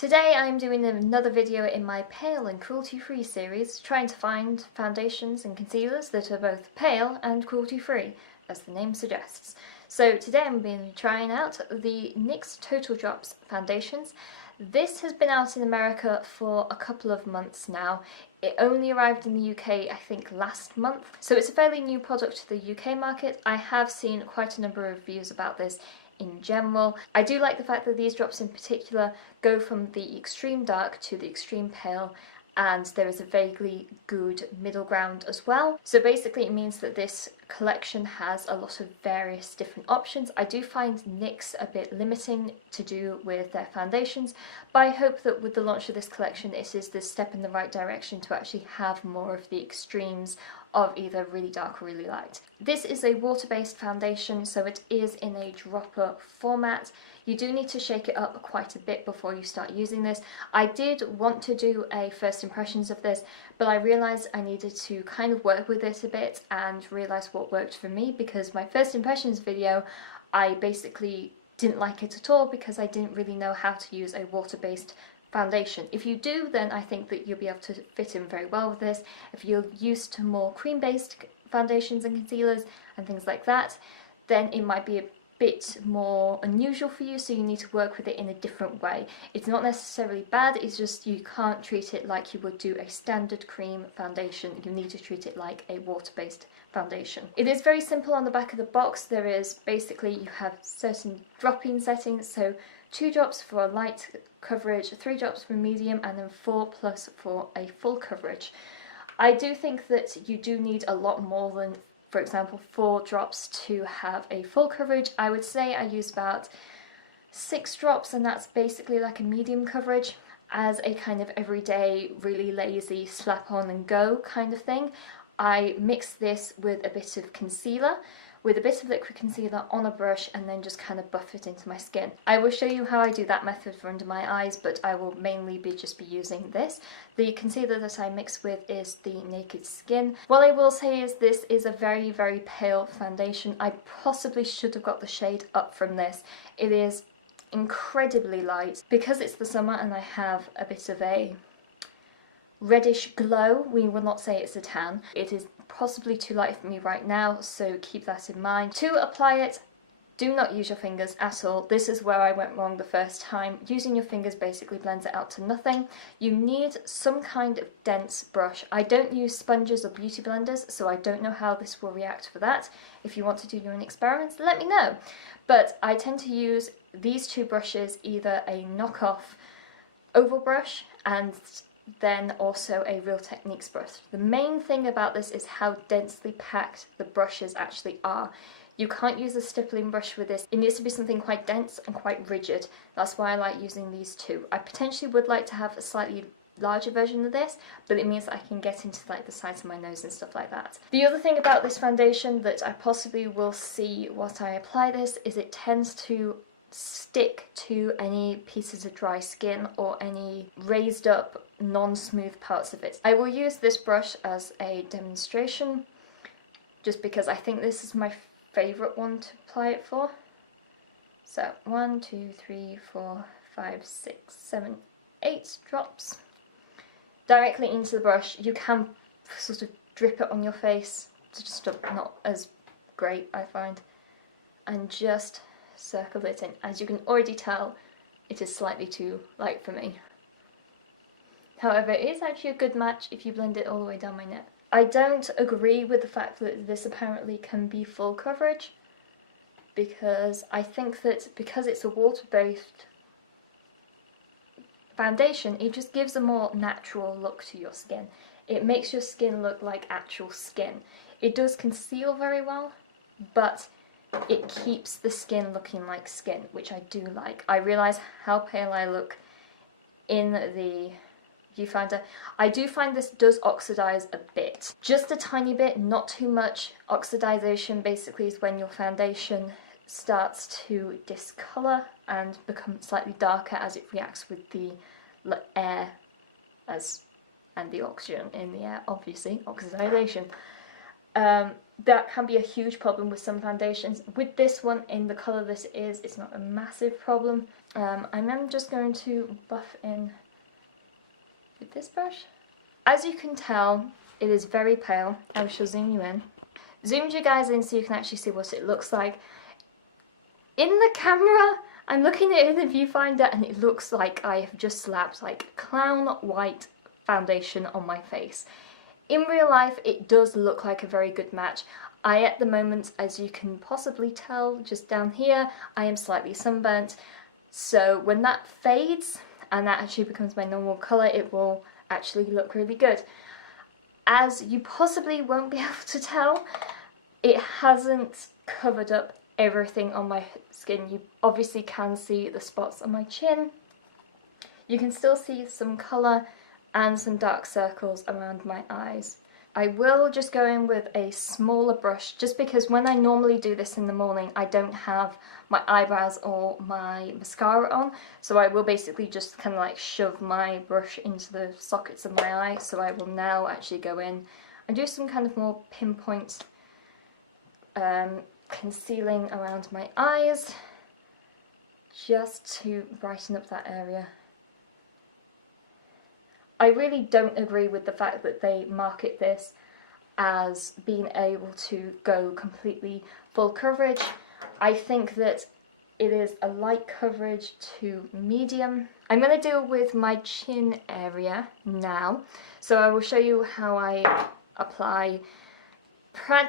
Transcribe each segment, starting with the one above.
Today I'm doing another video in my pale and cruelty-free series, trying to find foundations and concealers that are both pale and cruelty-free, as the name suggests. So today I'm going to be trying out the NYX Total Drops Foundations. This has been out in America for a couple of months now. It only arrived in the UK, I think, last month, so it's a fairly new product to the UK market. I have seen quite a number of reviews about this in general. I do like the fact that these drops in particular go from the extreme dark to the extreme pale, and there is a vaguely good middle ground as well. So basically it means that this collection has a lot of various different options. I do find NYX a bit limiting to do with their foundations, but I hope that with the launch of this collection it is the step in the right direction to actually have more of the extremes of either really dark or really light. This is a water-based foundation, so it is in a dropper format. You do need to shake it up quite a bit before you start using this. I did want to do a first impressions of this, but I realised I needed to kind of work with it a bit and realise what worked for me, because my first impressions video, I basically didn't like it at all because I didn't really know how to use a water-based foundation. If you do, then I think that you'll be able to fit in very well with this. If you're used to more cream-based foundations and concealers and things like that, then it might be a bit more unusual for you, so you need to work with it in a different way. It's not necessarily bad, it's just you can't treat it like you would do a standard cream foundation. You need to treat it like a water-based foundation. It is very simple on the back of the box. There is basically, you have certain drop-in settings, so 2 drops for light coverage, 3 drops for medium, and then 4+ for a full coverage. I do think that you do need a lot more than, for example, 4 drops to have a full coverage. I would say I use about 6 drops, and that's basically like a medium coverage, as a kind of everyday, really lazy, slap on and go kind of thing. I mix this with a bit of concealer, with a bit of liquid concealer on a brush, and then just kind of buff it into my skin. I will show you how I do that method for under my eyes, but I will mainly just be using this. The concealer that I mix with is the Naked Skin. What I will say is this is a very, very pale foundation. I possibly should have got the shade up from this. It is incredibly light. Because it's the summer and I have a bit of a reddish glow, we will not say it's a tan. It is possibly too light for me right now, so keep that in mind. To apply it, do not use your fingers at all. This is where I went wrong the first time. Using your fingers basically blends it out to nothing. You need some kind of dense brush. I don't use sponges or beauty blenders, so I don't know how this will react for that. If you want to do your own experiments, let me know. But I tend to use these 2 brushes, either a knockoff oval brush and then also a Real Techniques brush. The main thing about this is how densely packed the brushes actually are. You can't use a stippling brush with this. It needs to be something quite dense and quite rigid. That's why I like using these 2. I potentially would like to have a slightly larger version of this, but it means that I can get into like the sides of my nose and stuff like that. The other thing about this foundation that I possibly will see what I apply this is it tends to stick to any pieces of dry skin or any raised up non-smooth parts of it. I will use this brush as a demonstration just because I think this is my favourite one to apply it for. So 1, 2, 3, 4, 5, 6, 7, 8 drops directly into the brush. You can sort of drip it on your face, it's just not as great, I find, and just circle it in. As you can already tell, it is slightly too light for me. However, it is actually a good match if you blend it all the way down my neck. I don't agree with the fact that this apparently can be full coverage, because I think that because it's a water-based foundation, it just gives a more natural look to your skin. It makes your skin look like actual skin. It does conceal very well, but it keeps the skin looking like skin, which I do like. I realise how pale I look in the viewfinder. I do find this does oxidize a bit. Just a tiny bit, not too much. Oxidization basically is when your foundation starts to discolour and become slightly darker as it reacts with the air and the oxygen in the air, obviously, oxidization. that can be a huge problem with some foundations. With this one, in the colour this is, it's not a massive problem. I'm just going to buff in with this brush. As you can tell, it is very pale. I shall zoom you in. Zoomed you guys in so you can actually see what it looks like. In the camera, I'm looking at it in the viewfinder and it looks like I have just slapped like clown white foundation on my face. In real life, it does look like a very good match. At the moment, as you can possibly tell just down here, I am slightly sunburnt. So when that fades and that actually becomes my normal colour, it will actually look really good. As you possibly won't be able to tell, it hasn't covered up everything on my skin. You obviously can see the spots on my chin. You can still see some colour and some dark circles around my eyes. I will just go in with a smaller brush just because when I normally do this in the morning I don't have my eyebrows or my mascara on, so I will basically just kind of like shove my brush into the sockets of my eye. So I will now actually go in and do some kind of more pinpoint concealing around my eyes just to brighten up that area. I really don't agree with the fact that they market this as being able to go completely full coverage. I think that it is a light coverage to medium. I'm going to deal with my chin area now, so I will show you how I apply.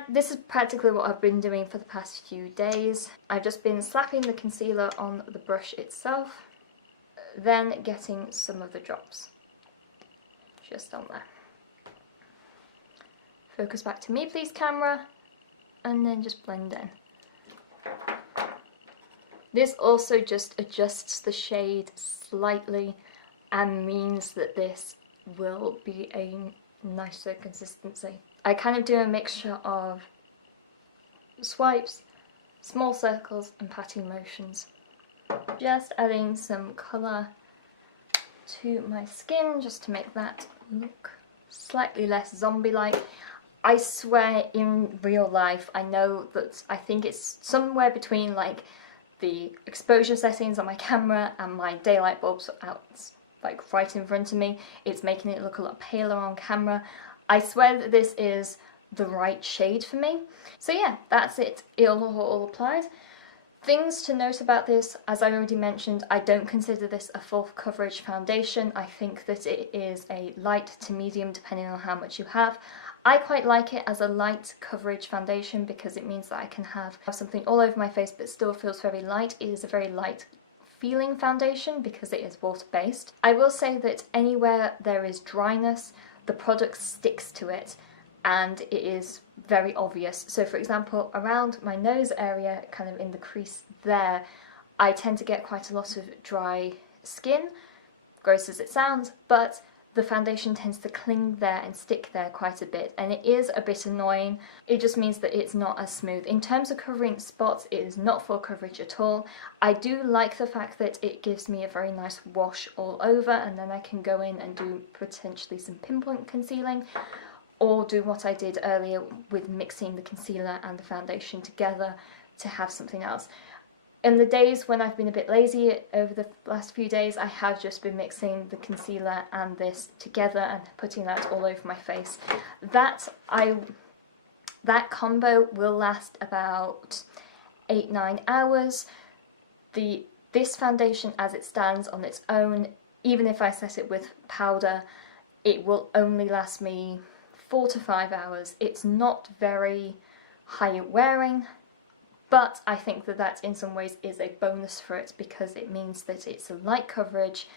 This is practically what I've been doing for the past few days. I've just been slapping the concealer on the brush itself, then getting some of the drops just on there. Focus back to me please, camera, and then just blend in. This also just adjusts the shade slightly and means that this will be a nicer consistency. I kind of do a mixture of swipes, small circles and patting motions. Just adding some colour to my skin just to make that look slightly less zombie-like. I swear in real life I know that I think it's somewhere between like the exposure settings on my camera and my daylight bulbs out like right in front of me. It's making it look a lot paler on camera. I swear that this is the right shade for me. So yeah, that's it. It'll all applied. Things to note about this, as I already mentioned, I don't consider this a full coverage foundation. I think that it is a light to medium depending on how much you have. I quite like it as a light coverage foundation because it means that I can have something all over my face but still feels very light. It is a very light feeling foundation because it is water based. I will say that anywhere there is dryness, the product sticks to it and it is very obvious. So for example, around my nose area, kind of in the crease there, I tend to get quite a lot of dry skin, gross as it sounds, but the foundation tends to cling there and stick there quite a bit, and it is a bit annoying. It just means that it's not as smooth. In terms of covering spots, it is not full coverage at all. I do like the fact that it gives me a very nice wash all over, and then I can go in and do potentially some pinpoint concealing, or do what I did earlier with mixing the concealer and the foundation together to have something else. In the days when I've been a bit lazy over the last few days, I have just been mixing the concealer and this together and putting that all over my face. That combo will last about 8-9 hours. This foundation as it stands on its own, even if I set it with powder, it will only last me 4 to 5 hours. It's not very high wearing, but I think that that in some ways is a bonus for it because it means that it's a light coverage,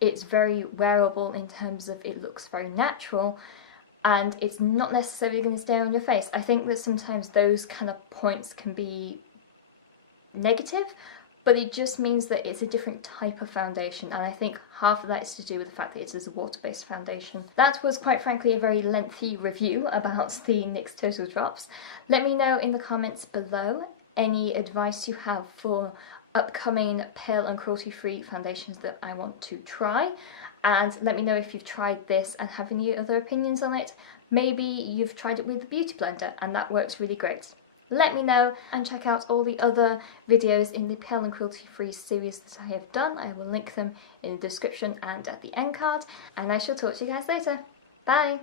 it's very wearable in terms of it looks very natural, and it's not necessarily going to stay on your face. I think that sometimes those kind of points can be negative, but it just means that it's a different type of foundation, and I think half of that is to do with the fact that it is a water-based foundation. That was quite frankly a very lengthy review about the NYX Total Drops. Let me know in the comments below any advice you have for upcoming pale and cruelty-free foundations that I want to try, and let me know if you've tried this and have any other opinions on it. Maybe you've tried it with the Beauty Blender and that works really great. Let me know, and check out all the other videos in the Pale and Cruelty-free series that I have done. I will link them in the description and at the end card, and I shall talk to you guys later. Bye!